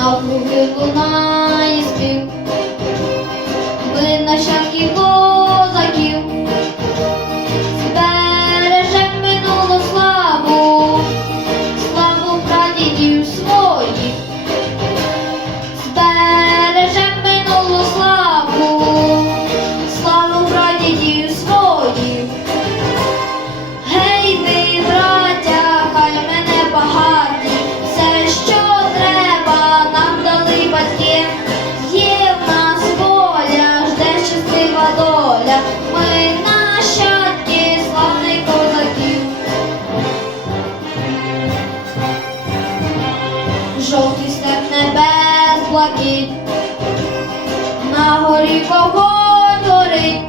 на круги лунає спів, ви на щанки Жовтий степ небес блакит, на горі кого горить,